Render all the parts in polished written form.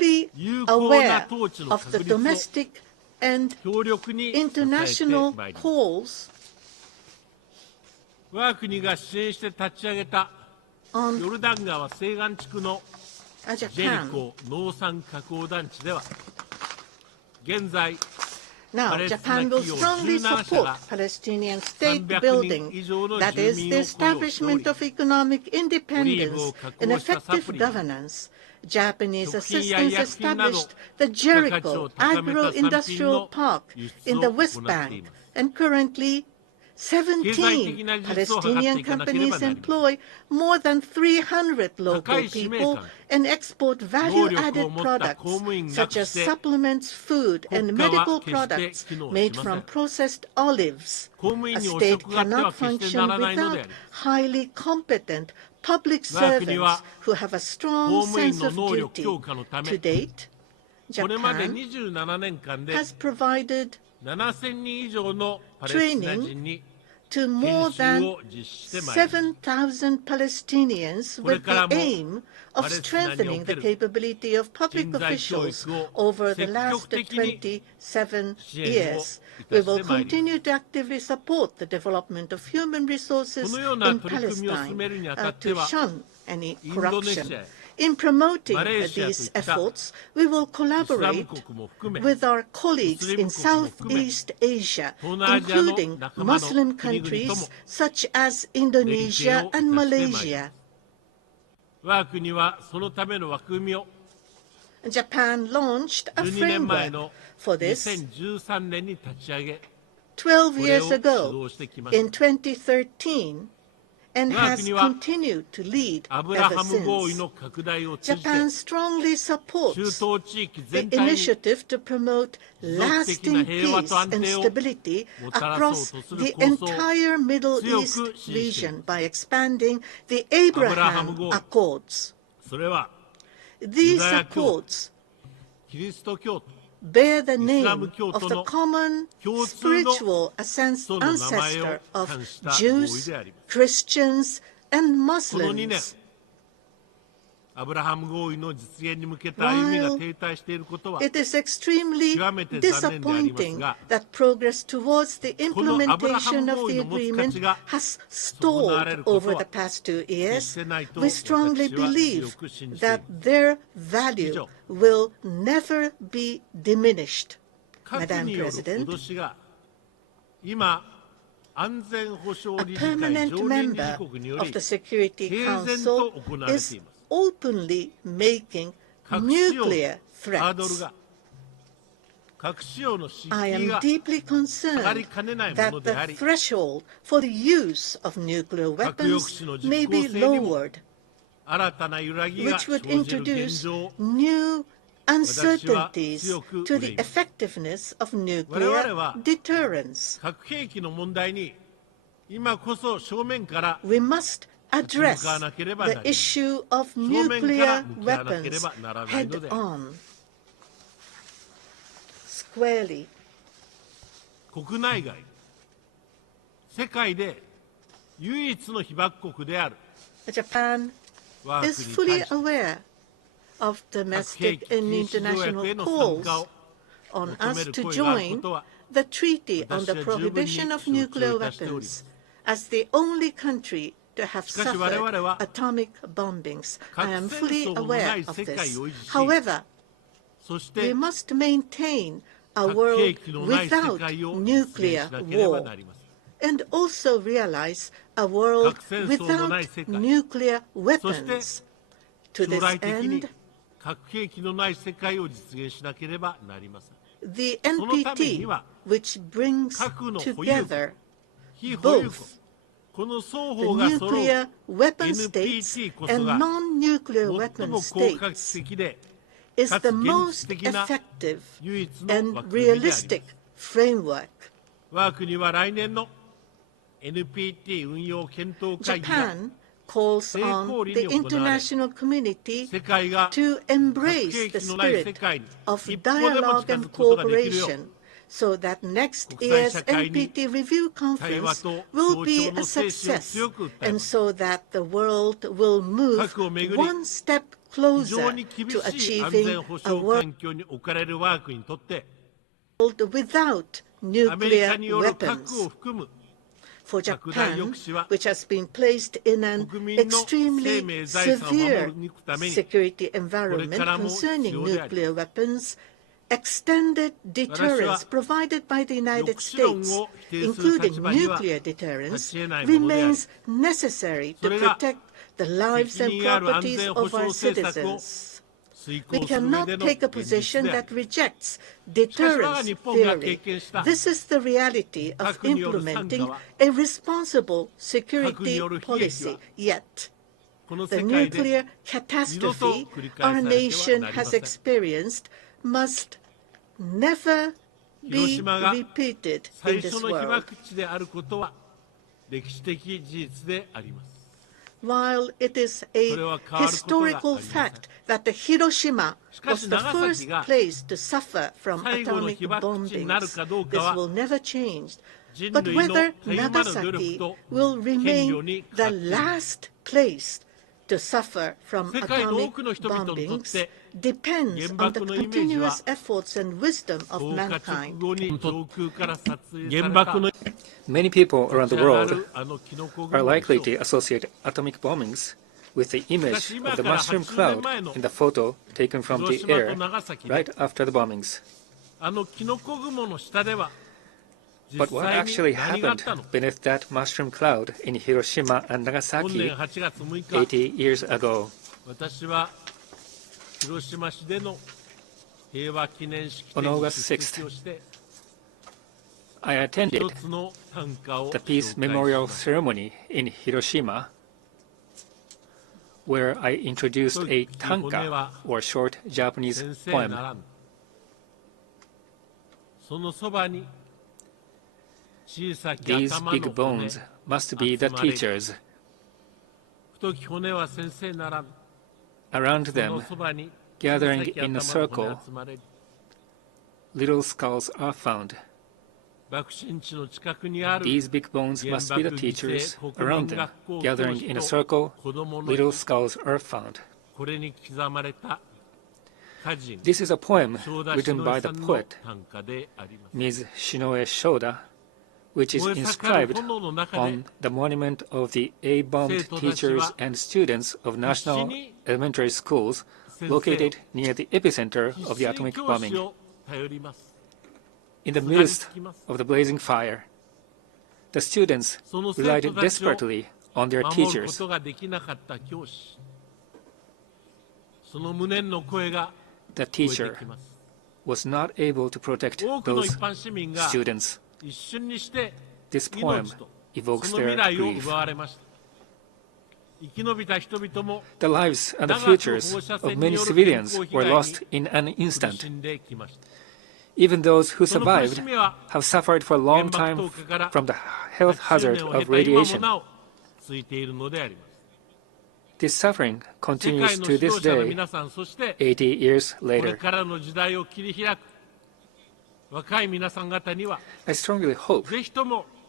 fully aware of the domestic and international calls 我が国が支援して立ち上げたヨルダン川西岸地区のジェリコ農産加工団地では現在 Now, Japan will strongly support Palestinian state building, that is, the establishment of economic independence and effective governance. Japanese assistance established the Jericho Agro-Industrial Park in the West Bank, and currently 17 Palestinian companies employ more than 300 local people and export value-added products such as supplements, food, and medical products made from processed olives. A state cannot function without highly competent public servants who have a strong sense of duty. To date, Japan has provided training to more than 7,000 Palestinians with the aim of strengthening the capability of public officials over the last 27 years. We will continue to actively support the development of human resources in Palestine to shun any corruption. In promoting these efforts, we will collaborate with our colleagues in Southeast Asia, including Muslim countries such as Indonesia and Malaysia. Japan launched a framework for this 12 years ago in 2013, and has continued to lead ever since. Japan strongly supports the initiative to promote lasting peace and stability across the entire Middle East region by expanding the Abraham Accords. These accords bear the name of the common spiritual ancestor of Jews, Christians, and Muslims. While it is extremely disappointing that progress towards the implementation of the agreement has stalled over the past 2 years, we strongly believe that their value will never be diminished. Madam President, a permanent member of the Security Council is openly making nuclear threats. I am deeply concerned that the threshold for the use of nuclear weapons may be lowered, which would introduce new uncertainties to the effectiveness of nuclear deterrence. We must address the issue of nuclear weapons head-on, squarely. Japan is fully aware of domestic and international calls on us to join the Treaty on the Prohibition of Nuclear Weapons as the only country to have suffered atomic bombings. I am fully aware of this. However, we must maintain a world without nuclear war and also realize a world without nuclear weapons. To this end, the NPT, which brings together both the nuclear weapon states and non-nuclear weapon states, is the most effective and realistic framework. Japan calls on the international community to embrace the spirit of dialogue and cooperation so that next year's NPT review conference will be a success and so that the world will move one step closer to achieving a world without nuclear weapons. For Japan, which has been placed in an extremely severe security environment concerning nuclear weapons, extended deterrence provided by the United States, including nuclear deterrence, remains necessary to protect the lives and properties of our citizens. We cannot take a position that rejects deterrence theory. This is the reality of implementing a responsible security policy. Yet, the nuclear catastrophe our nation has experienced must never be repeated in this world. While it is a historical fact that Hiroshima was the first place to suffer from atomic bombings, this will never change. But whether Nagasaki will remain the last place to suffer from atomic bombings depends on the continuous efforts and wisdom of mankind. Many people around the world are likely to associate atomic bombings with the image of the mushroom cloud in the photo taken from the air right after the bombings. But what actually happened beneath that mushroom cloud in Hiroshima and Nagasaki 80 years ago? On August 6th, I attended the Peace Memorial Ceremony in Hiroshima, where I introduced a tanka, or short Japanese poem. These big bones must be the teachers. Around them, gathering in a circle, little skulls are found. These big bones must be the teachers. Around them, gathering in a circle, little skulls are found. This is a poem written by the poet, Ms. Shinoe Shoda, which is inscribed on the monument of the A-bombed teachers and students of national elementary schools located near the epicenter of the atomic bombing. In the midst of the blazing fire, the students relied desperately on their teachers. The teacher was not able to protect those students. This poem evokes their grief. The lives and the futures of many civilians were lost in an instant. Even those who survived have suffered for a long time from the health hazard of radiation. This suffering continues to this day, 80 years later. I strongly hope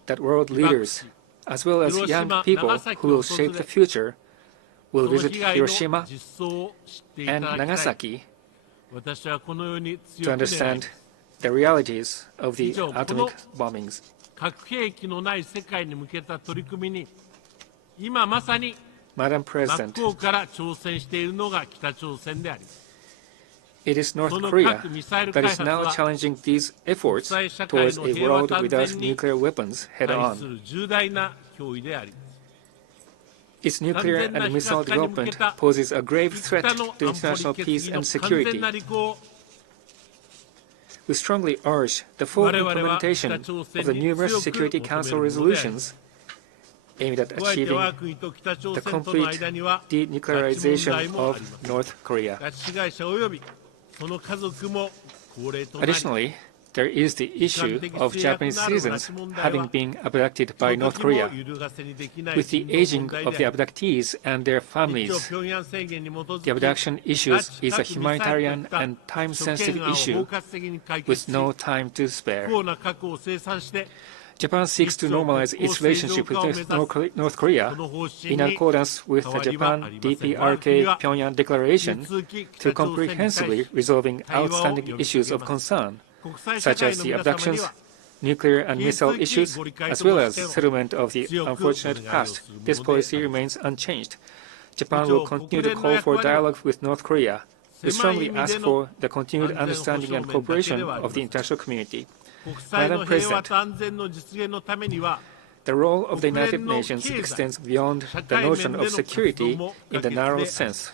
that world leaders, as well as young people who will shape the future, will visit Hiroshima and Nagasaki to understand the realities of the atomic bombings. Madam President, it is North Korea that is now challenging these efforts towards a world without nuclear weapons head-on. Its nuclear and missile development poses a grave threat to international peace and security. We strongly urge the full implementation of the numerous Security Council resolutions aimed at achieving the complete denuclearization of North Korea. Additionally, there is the issue of Japanese citizens having been abducted by North Korea. With the aging of the abductees and their families, the abduction issue is a humanitarian and time-sensitive issue with no time to spare. Japan seeks to normalize its relationship with North Korea in accordance with the Japan DPRK Pyongyang Declaration through comprehensively resolving outstanding issues of concern, such as the abductions, nuclear and missile issues, as well as settlement of the unfortunate past. This policy remains unchanged. Japan will continue to call for dialogue with North Korea. We strongly ask for the continued understanding and cooperation of the international community. Madam President, the role of the United Nations extends beyond the notion of security in the narrow sense.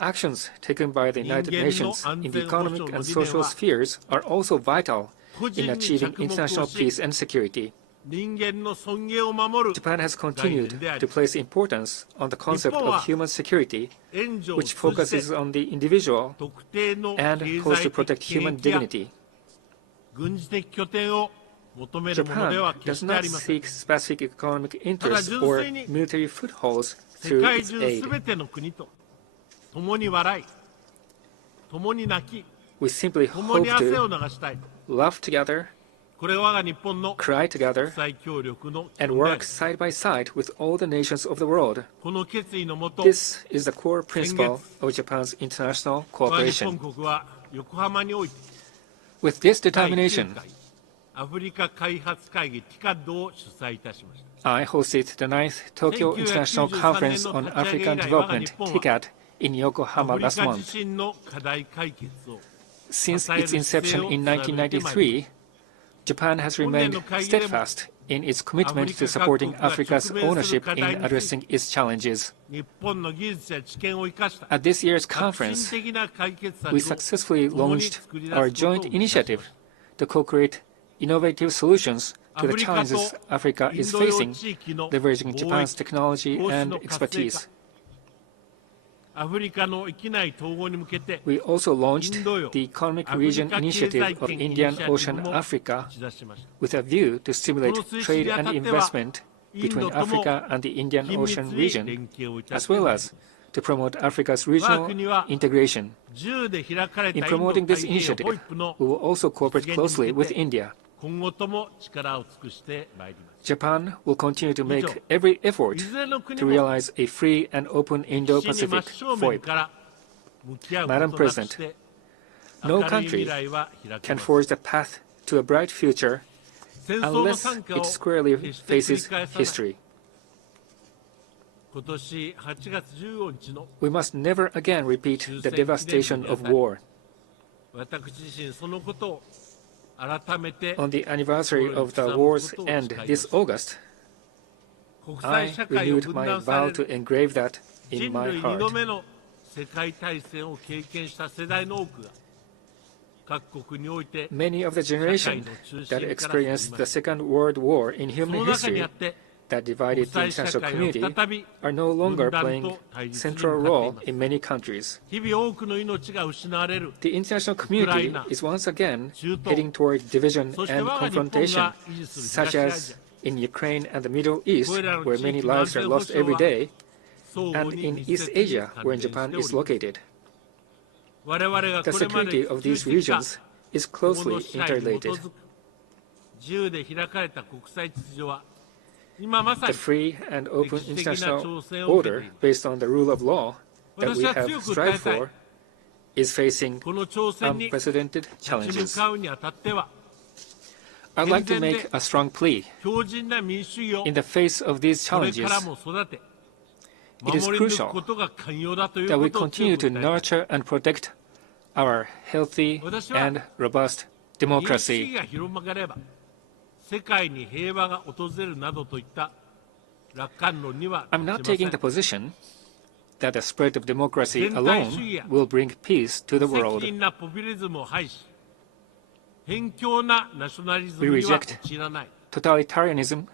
Actions taken by the United Nations in the economic and social spheres are also vital in achieving international peace and security. Japan has continued to place importance on the concept of human security, which focuses on the individual and calls to protect human dignity. Japan does not seek specific economic interests or military footholds through its aid. We simply hope to laugh together, cry together, and work side by side with all the nations of the world. This is the core principle of Japan's international cooperation. With this determination, I hosted the 9th Tokyo International Conference on African Development, TICAD, in Yokohama last month. Since its inception in 1993, Japan has remained steadfast in its commitment to supporting Africa's ownership in addressing its challenges. At this year's conference, we successfully launched our joint initiative to co-create innovative solutions to the challenges Africa is facing, leveraging Japan's technology and expertise. We also launched the Economic Region Initiative of Indian Ocean Africa with a view to stimulate trade and investment between Africa and the Indian Ocean region, as well as to promote Africa's regional integration. In promoting this initiative, we will also cooperate closely with India. Japan will continue to make every effort to realize a free and open Indo-Pacific FOIP. Madam President, no country can forge the path to a bright future unless it squarely faces history. We must never again repeat the devastation of war. On the anniversary of the war's end this August, I renewed my vow to engrave that in my heart. Many of the generation that experienced the Second World War in human history that divided the international community are no longer playing a central role in many countries. The international community is once again heading toward division and confrontation, such as in Ukraine and the Middle East, where many lives are lost every day, and in East Asia, where Japan is located. The security of these regions is closely interrelated. The free and open international order based on the rule of law that we have strived for is facing unprecedented challenges. I'd like to make a strong plea. In the face of these challenges, it is crucial that we continue to nurture and protect our healthy and robust democracy. I'm not taking the position that the spread of democracy alone will bring peace to the world. We reject totalitarianism,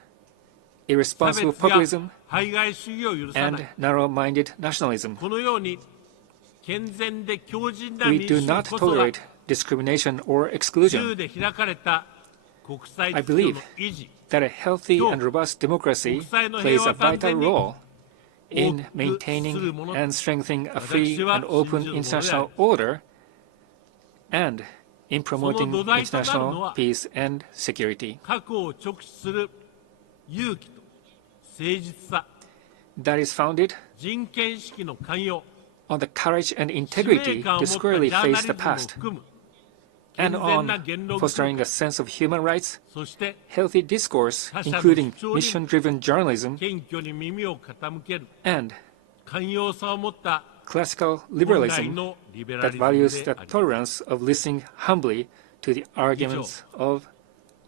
irresponsible populism, and narrow-minded nationalism. We do not tolerate discrimination or exclusion. I believe that a healthy and robust democracy plays a vital role in maintaining and strengthening a free and open international order and in promoting international peace and security. That is founded on the courage and integrity to squarely face the past, and on fostering a sense of human rights, healthy discourse, including mission-driven journalism, and classical liberalism that values the tolerance of listening humbly to the arguments of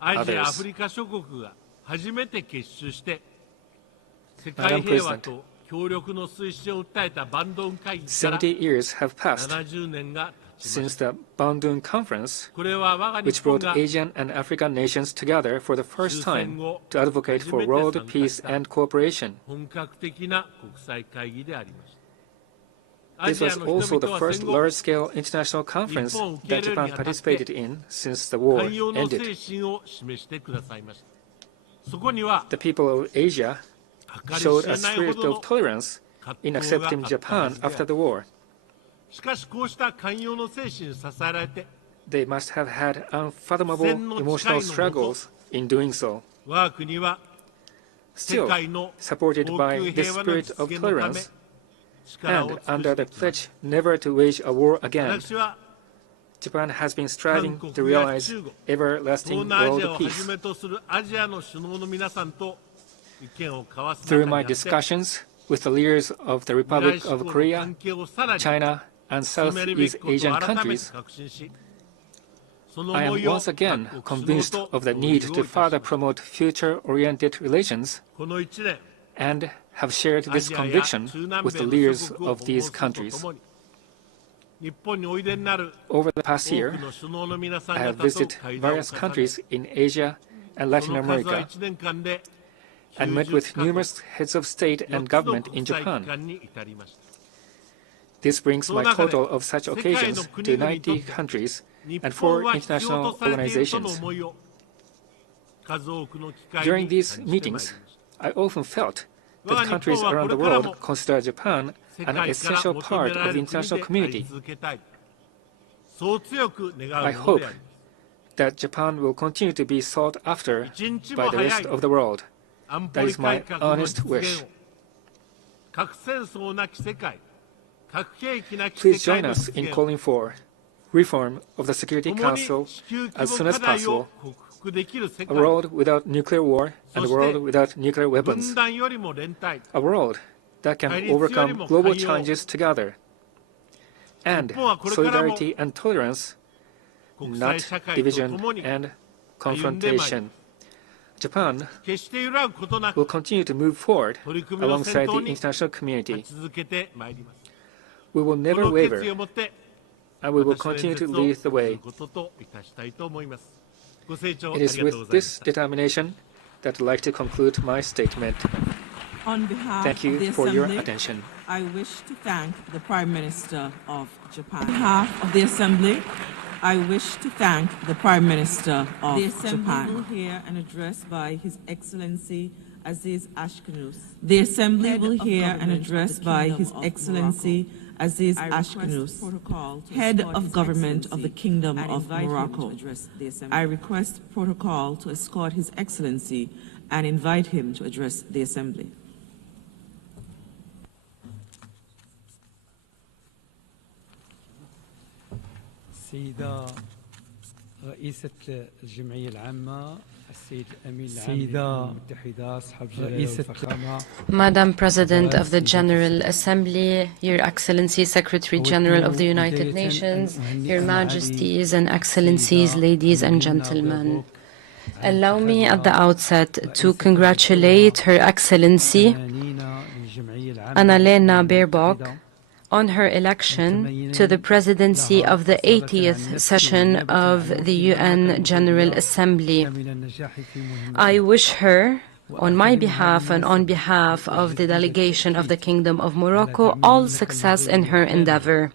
others. Madam President, 70 years have passed since the Bandung Conference, which brought Asian and African nations together for the first time to advocate for world peace and cooperation. This was also the first large-scale international conference that Japan participated in since the war ended. The people of Asia showed a spirit of tolerance in accepting Japan after the war. They must have had unfathomable emotional struggles in doing so. Still, supported by the spirit of tolerance and under the pledge never to wage a war again, Japan has been striving to realize everlasting world peace. Through my discussions with the leaders of the Republic of Korea, China, and Southeast Asian countries, I am once again convinced of the need to further promote future-oriented relations and have shared this conviction with the leaders of these countries. Over the past year, I have visited various countries in Asia and Latin America and met with numerous heads of state and government in Japan. This brings my total of such occasions to 90 countries and 4 international organizations. During these meetings, I often felt that countries around the world consider Japan an essential part of the international community. I hope that Japan will continue to be sought after by the rest of the world. That is my honest wish. Please join us in calling for reform of the Security Council as soon as possible, a world without nuclear war and a world without nuclear weapons, a world that can overcome global challenges together, and solidarity and tolerance, not division and confrontation. Japan will continue to move forward alongside the international community. We will never waver, and we will continue to lead the way. It is with this determination that I'd like to conclude my statement. On behalf Thank you of the for Assembly, your attention. I wish to thank the Prime Minister of Japan. On behalf of the Assembly, I wish to thank the Prime Minister of Japan. The Assembly will hear an address by His Excellency Aziz Ashkenaz. The Assembly will hear an address by His Excellency Aziz Ashkenaz, Head of Government of the Kingdom of Morocco. I request protocol to escort His Excellency and invite him to address the Assembly. السيدة رئيسة الجمعية العامة السيد الأمين العام للأمم المتحدة أصحاب الجلالة والفخامة Madam President of the General Assembly, Your Excellency Secretary General of the United Nations, Your Majesties and Excellencies, ladies and gentlemen, allow me at the outset to congratulate Her Excellency Annalena Baerbock on her election to the presidency of the 80th session of the UN General Assembly. I wish her, on my behalf and on behalf of the delegation of the Kingdom of Morocco, all success in her endeavor.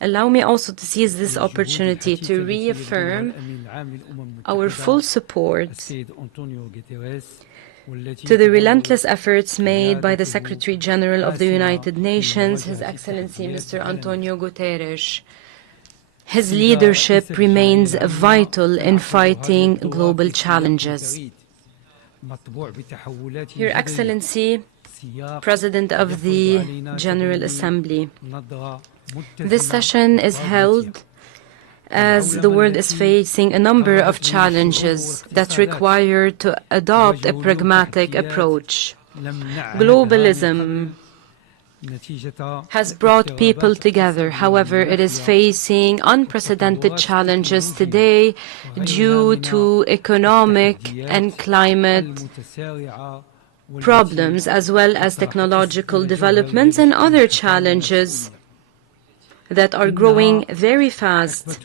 Allow me also to seize this opportunity to reaffirm our full support to the relentless efforts made by the Secretary General of the United Nations, His Excellency Mr. Antonio Guterres. His leadership remains vital in fighting global challenges. Your Excellency, President of the General Assembly, this session is held as the world is facing a number of challenges that require to adopt a pragmatic approach. Globalism has brought people together. However, it is facing unprecedented challenges today due to economic and climate problems, as well as technological developments and other challenges that are growing very fast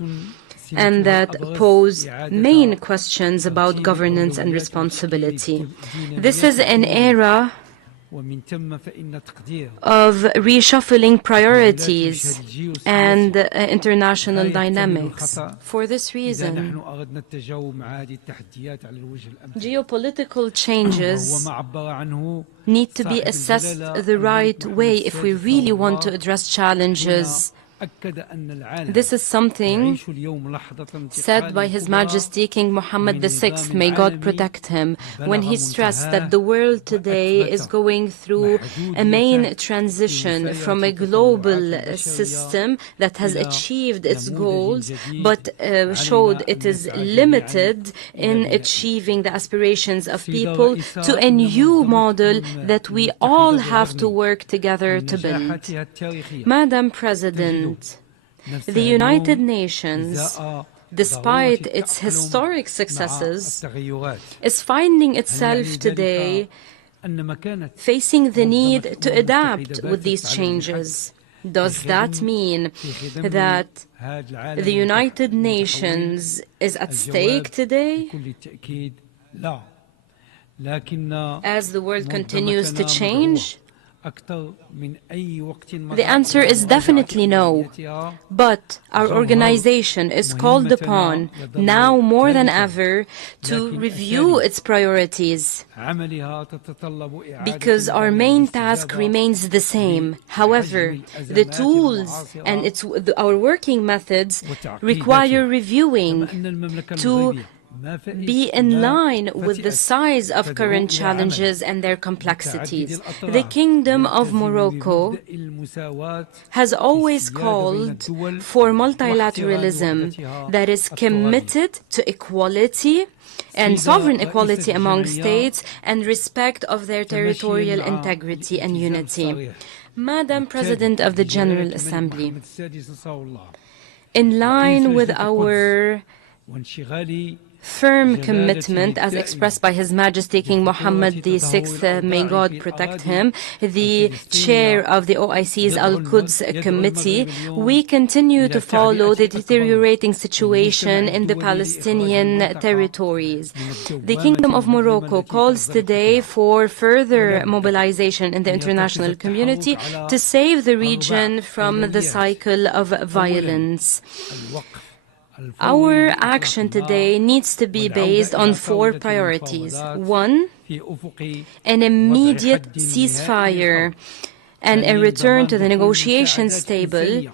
and that pose main questions about governance and responsibility. This is an era of reshuffling priorities and international dynamics. For this reason, geopolitical changes need to be assessed the right way if we really want to address challenges. This is something said by His Majesty King Mohammed VI, may God protect him, when he stressed that the world today is going through a main transition from a global system that has achieved its goals, but showed it is limited in achieving the aspirations of people, to a new model that we all have to work together to build. Madam President, the United Nations, despite its historic successes, is finding itself today facing the need to adapt with these changes. Does that mean that the United Nations is at stake today? As the world continues to change? The answer is definitely no. But our organization is called upon, now more than ever, to review its priorities, because our main task remains the same. However, the tools and our working methods require reviewing to be in line with the size of current challenges and their complexities. The Kingdom of Morocco has always called for multilateralism that is committed to equality and sovereign equality among states and respect of their territorial integrity and unity. Madam President of the General Assembly, in line with our firm commitment, as expressed by His Majesty King Mohammed VI, may God protect him, the chair of the OIC's Al-Quds Committee, we continue to follow the deteriorating situation in the Palestinian territories. The Kingdom of Morocco calls today for further mobilization in the international community to save the region from the cycle of violence. Our action today needs to be based on 4 priorities. 1, an immediate ceasefire and a return to the negotiations table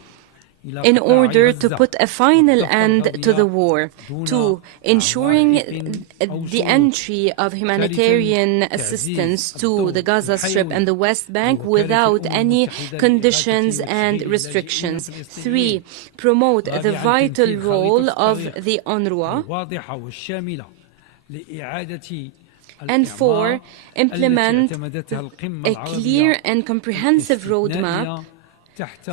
in order to put a final end to the war. 2, ensuring the entry of humanitarian assistance to the Gaza Strip and the West Bank without any conditions and restrictions. 3, promote the vital role of the UNRWA. And 4, implement a clear and comprehensive roadmap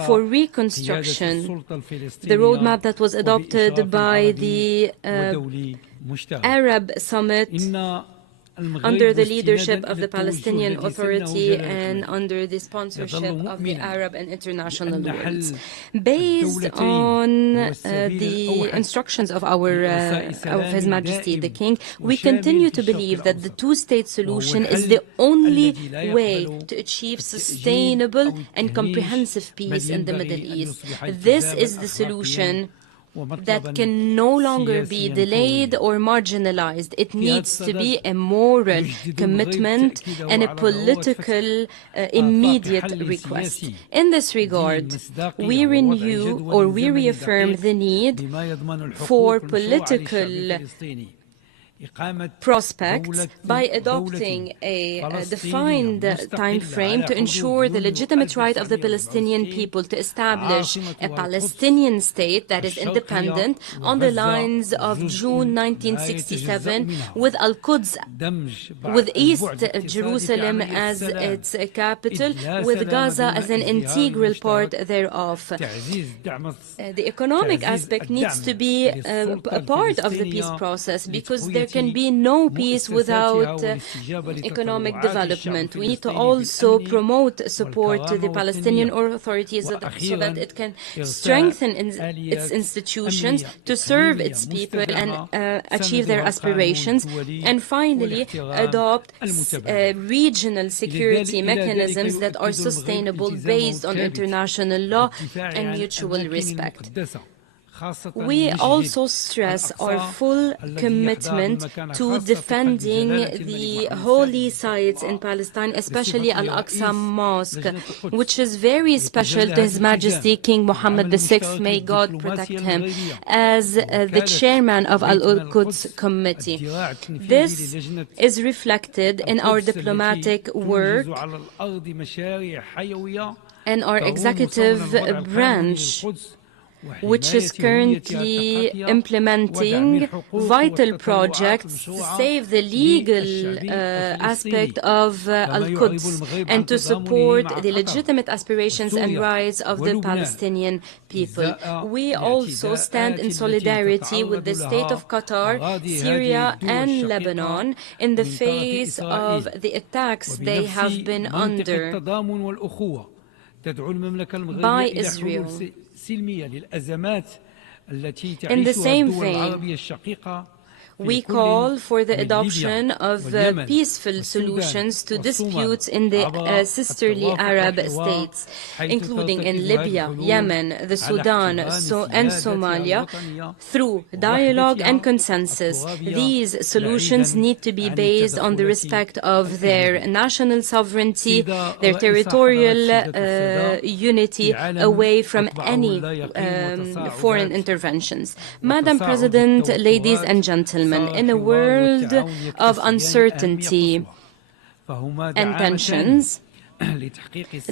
for reconstruction, the roadmap that was adopted by the Arab Summit under the leadership of the Palestinian Authority and under the sponsorship of the Arab and international world. Based on the instructions of His Majesty the King, we continue to believe that the two-state solution is the only way to achieve sustainable and comprehensive peace in the Middle East. This is the solution that can no longer be delayed or marginalized. It needs to be a moral commitment and a political immediate request. In this regard, we renew or we reaffirm the need for political prospects by adopting a defined time frame to ensure the legitimate right of the Palestinian people to establish a Palestinian state that is independent on the lines of June 1967, with Al-Quds, with East Jerusalem as its capital, with Gaza as an integral part thereof. The economic aspect needs to be a part of the peace process, because there can be no peace without economic development. We need to also promote support to the Palestinian authorities so that it can strengthen its institutions to serve its people and achieve their aspirations. And finally, adopt regional security mechanisms that are sustainable based on international law and mutual respect. We also stress our full commitment to defending the holy sites in Palestine, especially Al-Aqsa Mosque, which is very special to His Majesty King Mohammed VI, may God protect him, as the chairman of Al-Quds Committee. This is reflected in our diplomatic work and our executive branch, which is currently implementing vital projects to save the legal aspect of Al-Quds and to support the legitimate aspirations and rights of the Palestinian people. We also stand in solidarity with the state of Qatar, Syria and Lebanon in the face of the attacks they have been under by Israel. In the same vein, we call for the adoption of peaceful solutions to disputes in the sisterly Arab states, including in Libya, Yemen, the Sudan, and Somalia, through dialogue and consensus. These solutions need to be based on the respect of their national sovereignty, their territorial unity, away from any foreign interventions. Madam President, ladies and gentlemen, in a world of uncertainty and tensions,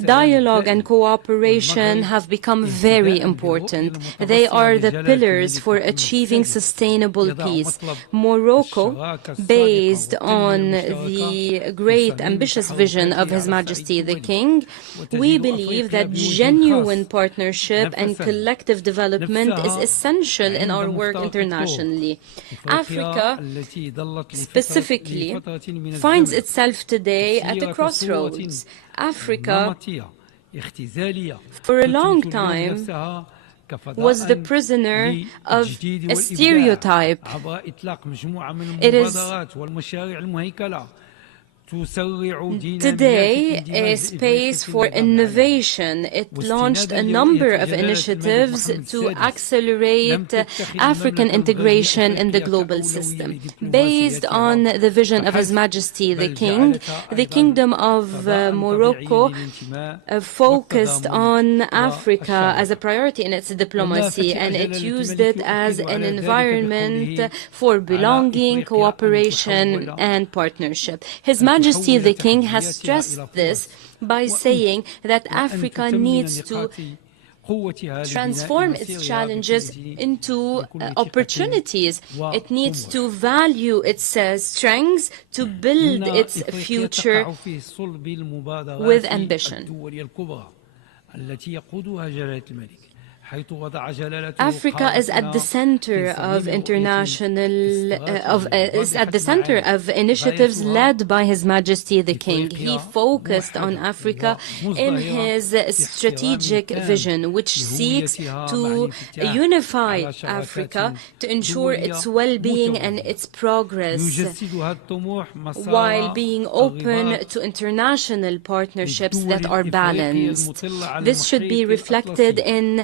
dialogue and cooperation have become very important. They are the pillars for achieving sustainable peace. Morocco, based on the great ambitious vision of His Majesty the King, we believe that genuine partnership and collective development is essential in our work internationally. Africa, specifically, finds itself today at a crossroads. Africa, for a long time, was the prisoner of a stereotype. It is today a space for innovation. It launched a number of initiatives to accelerate African integration in the global system. Based on the vision of His Majesty the King, the Kingdom of Morocco focused on Africa as a priority in its diplomacy, and it used it as an environment for belonging, cooperation, and partnership. His Majesty the King has stressed this by saying that Africa needs to transform its challenges into opportunities. It needs to value its strengths to build its future with ambition. Africa is at the center of initiatives led by His Majesty the King. He focused on Africa in his strategic vision, which seeks to unify Africa to ensure its well-being and its progress, while being open to international partnerships that are balanced. This should be reflected in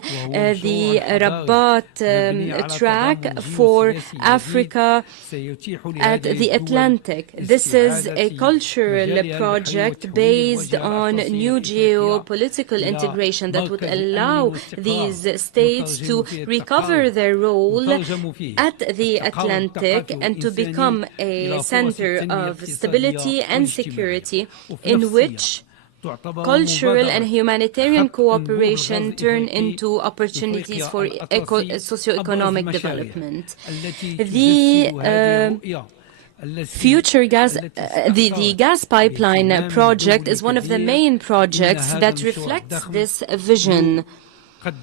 the Rabat track for Africa at the Atlantic. This is a cultural project based on new geopolitical integration that would allow these states to recover their role at the Atlantic and to become a center of stability and security in which cultural and humanitarian cooperation turn into opportunities for socio-economic development. The gas pipeline project is one of the main projects that reflects this vision.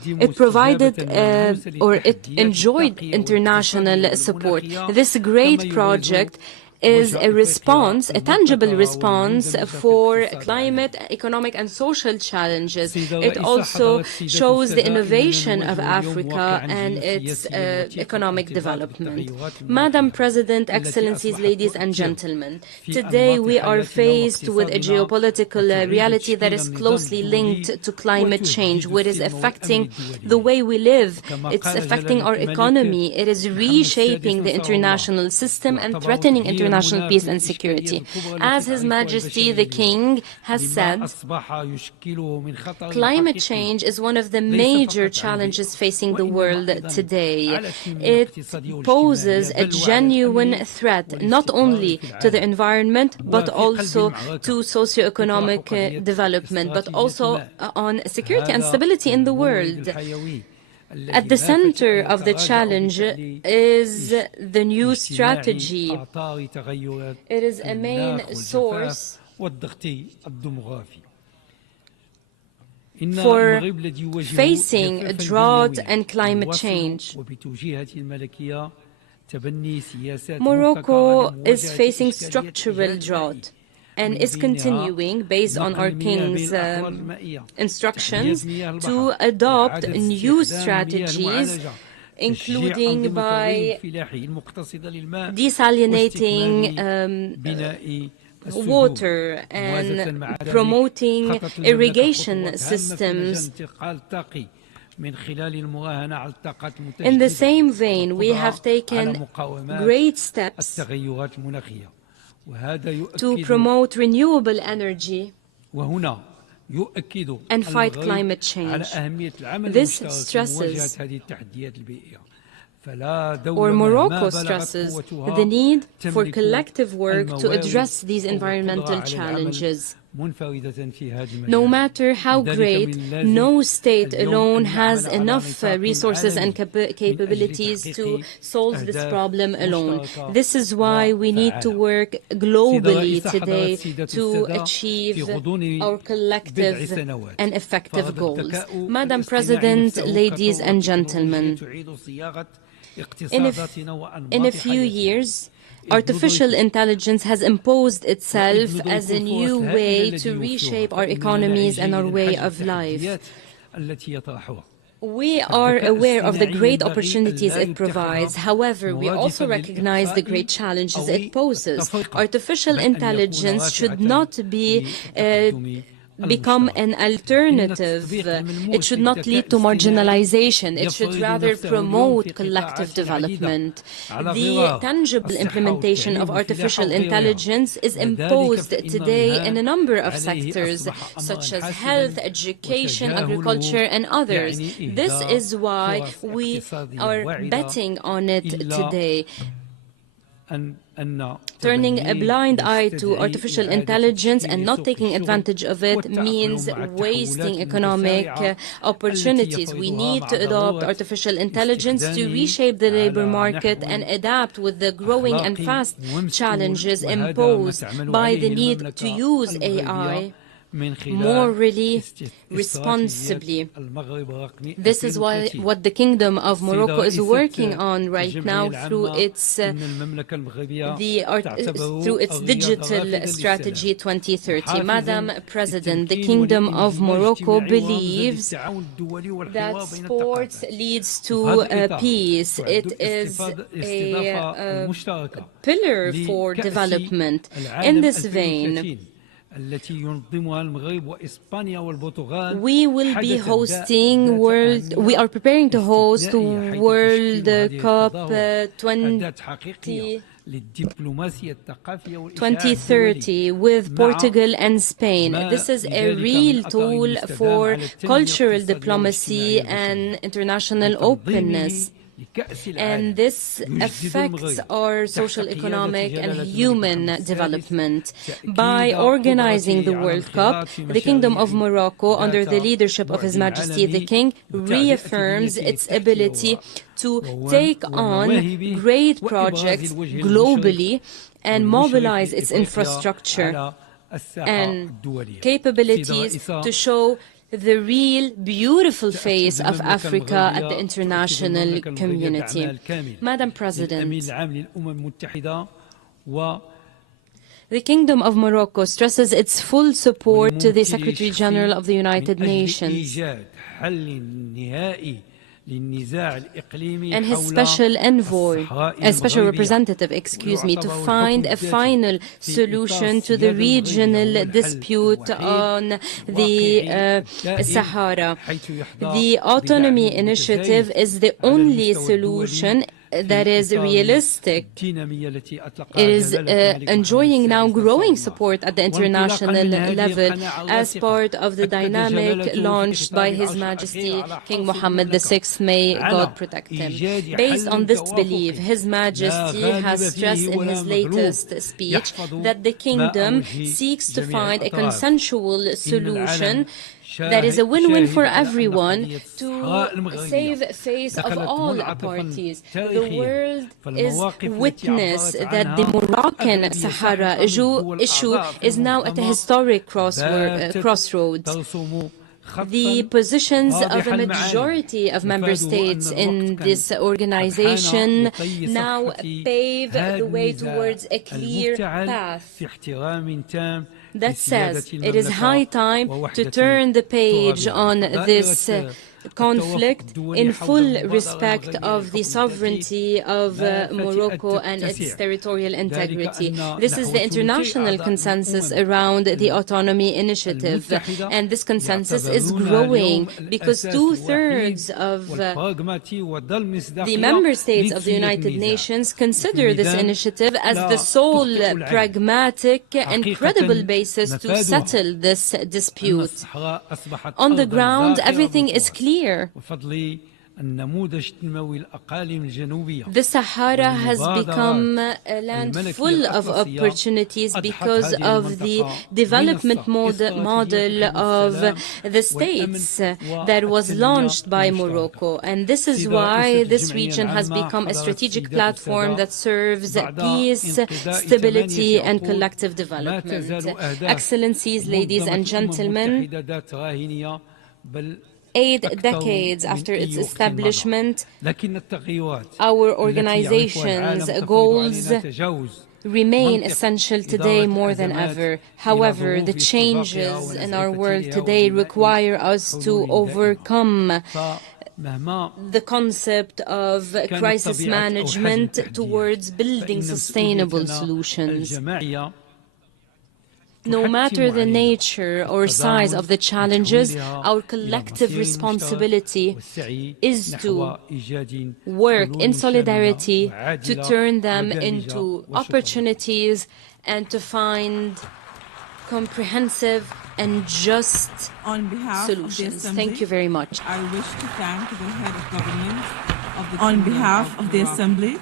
It provided or it enjoyed international support. This great project is a response, a tangible response for climate, economic and social challenges. It also shows the innovation of Africa and its economic development. Madam President, Excellencies, ladies and gentlemen, today we are faced with a geopolitical reality that is closely linked to climate change, which is affecting the way we live. It's affecting our economy. It is reshaping the international system and threatening international peace and security. As His Majesty the King has said, climate change is one of the major challenges facing the world today. It poses a genuine threat not only to the environment but also to socioeconomic development, but also on security and stability in the world. At the center of the challenge is the new strategy. It is a main source for facing drought and climate change. Morocco is facing structural drought and is continuing, based on our King's instructions, to adopt new strategies, including by desalinating water and promoting irrigation systems. In the same vein, we have taken great steps to promote renewable energy and fight climate change. This stresses, or Morocco stresses, the need for collective work to address these environmental challenges. No matter how great, no state alone has enough resources and capabilities to solve this problem alone. This is why we need to work globally today to achieve our collective and effective goals. Madam President, ladies and gentlemen, in a few years, artificial intelligence has imposed itself as a new way to reshape our economies and our way of life. We are aware of the great opportunities it provides. However, we also recognize the great challenges it poses. Artificial intelligence should not become an alternative. It should not lead to marginalization. It should rather promote collective development. The tangible implementation of artificial intelligence is imposed today in a number of sectors, such as health, education, agriculture, and others. This is why we are betting on it today. Turning a blind eye to artificial intelligence and not taking advantage of it means wasting economic opportunities. We need to adopt artificial intelligence to reshape the labor market and adapt with the growing and fast challenges imposed by the need to use AI morally, responsibly. This is what the Kingdom of Morocco is working on right now through its digital strategy 2030. Madam President, the Kingdom of Morocco believes that sports leads to peace. It is a pillar for development. In this vein, We will be hosting we are preparing to host World Cup 2030 with Portugal and Spain. This is a real tool for cultural diplomacy and international openness. And this affects our social, economic, and human development. By organizing the World Cup, the Kingdom of Morocco, under the leadership of His Majesty the King, reaffirms its ability to take on great projects globally and mobilize its infrastructure and capabilities to show the real beautiful face of Africa at the international community. Madam President, the Kingdom of Morocco stresses its full support to the Secretary General of the United Nations and his special envoy, special representative, to find a final solution to the regional dispute on the Sahara. The autonomy initiative is the only solution that is realistic. It is enjoying now growing support at the international level as part of the dynamic launched by His Majesty King Mohammed VI. May God protect him. Based on this belief, His Majesty has stressed in his latest speech that the kingdom seeks to find a consensual solution that is a win-win for everyone to save face of all parties. The world is witness that the Moroccan Sahara issue is now at a historic crossroads. The positions of a majority of member states in this organization now pave the way towards a clear path that says it is high time to turn the page on this conflict in full respect of the sovereignty of Morocco and its territorial integrity. This is the international consensus around the autonomy initiative, and this consensus is growing because 2/3 of the member states of the United Nations consider this initiative as the sole pragmatic and credible basis to settle this dispute. On the ground, everything is clear. The Sahara has become a land full of opportunities because of the development model of the states that was launched by Morocco. And this is why this region has become a strategic platform that serves peace, stability, and collective development. Excellencies, ladies and gentlemen, 8 decades after its establishment, our organization's goals remain essential today more than ever. However, the changes in our world today require us to overcome the concept of crisis management towards building sustainable solutions. No matter the nature or size of the challenges, our collective responsibility is to work in solidarity to turn them into opportunities and to find comprehensive and just solutions. Thank you very much. I wish to thank the head of government on behalf of the Assembly.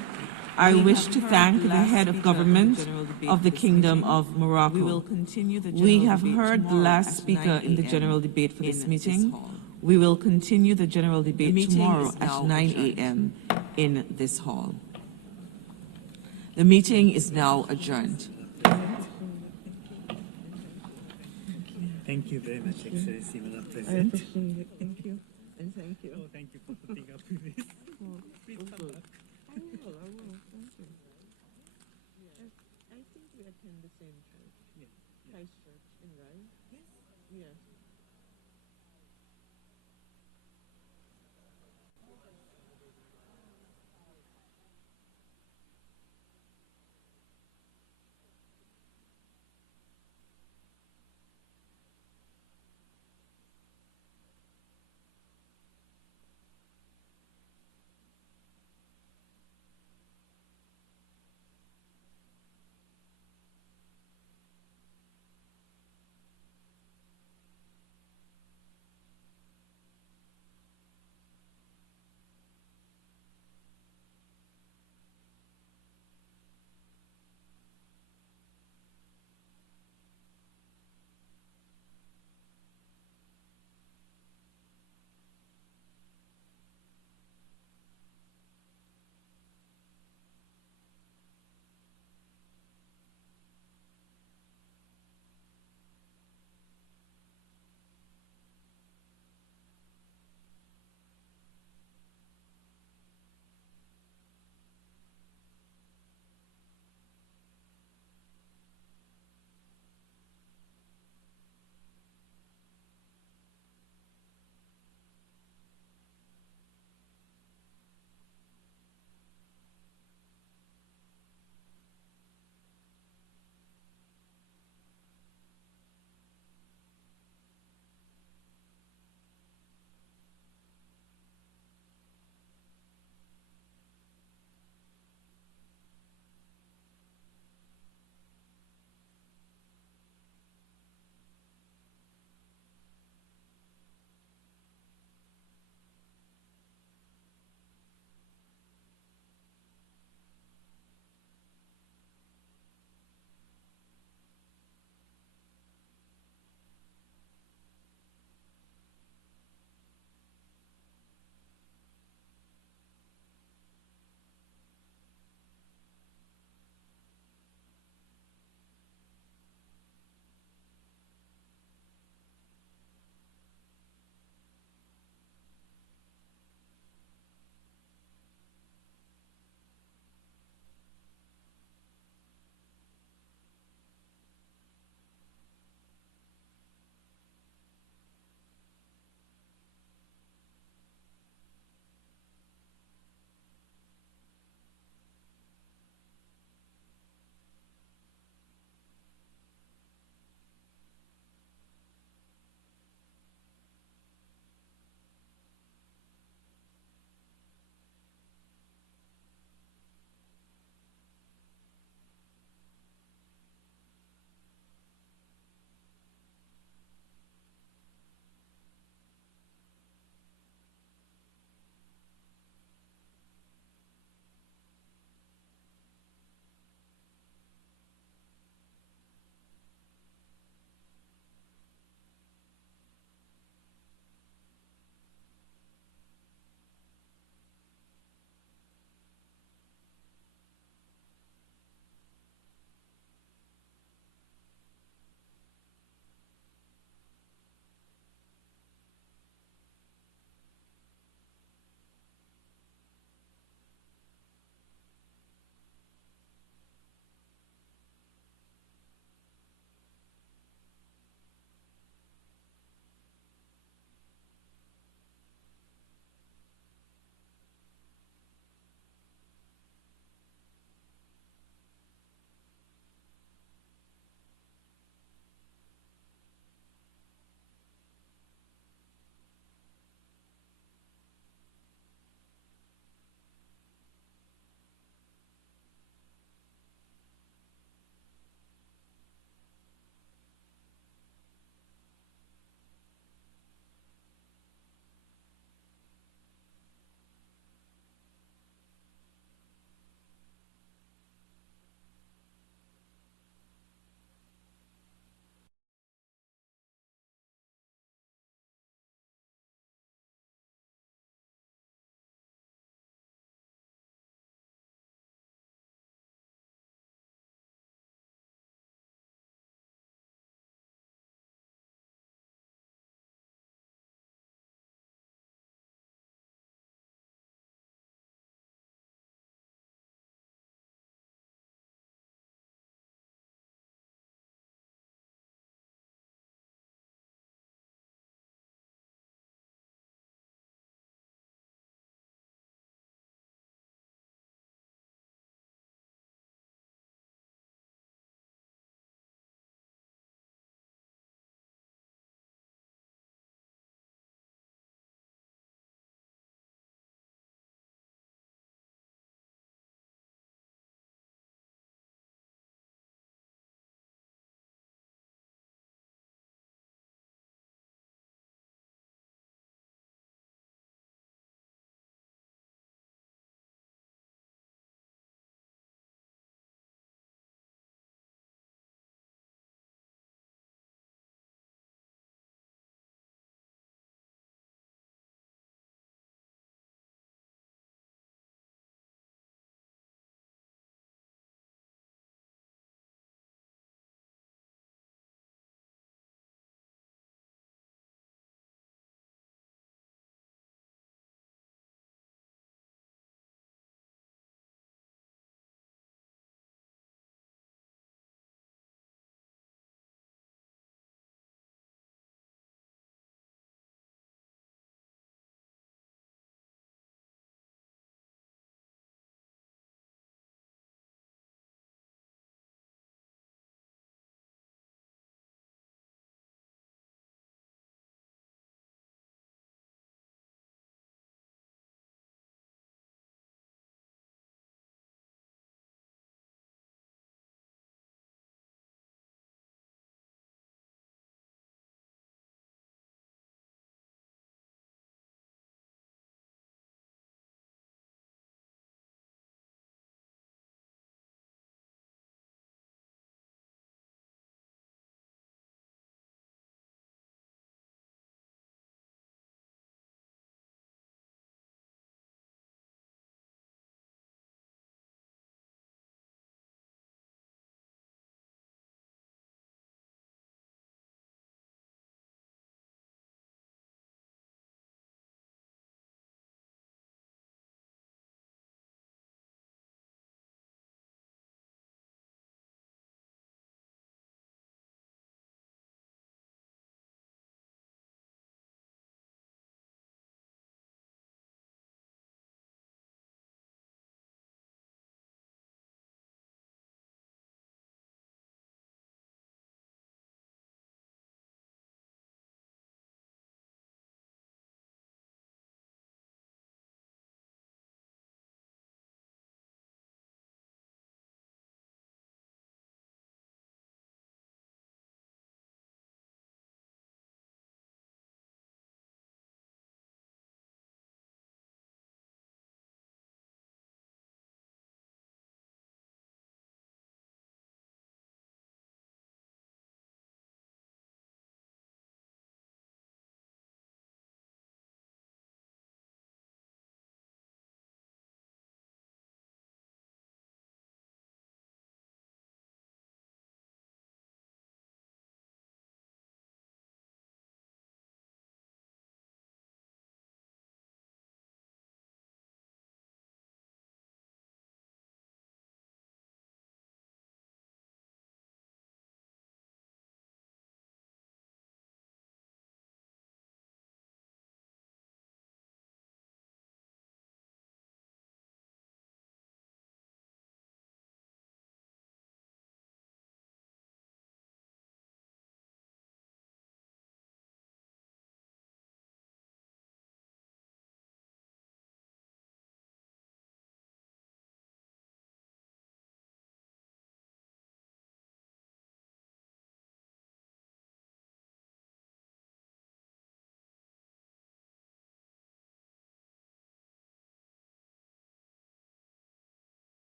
I wish to thank the head of government of the Kingdom of Morocco. We have heard the last speaker in the general debate for this meeting. We will continue the general debate tomorrow at 9 a.m. in this hall. The meeting is now adjourned. Thank you very much, Excellency, Madam President. Thank you. And thank you. Oh, thank you for putting up with this.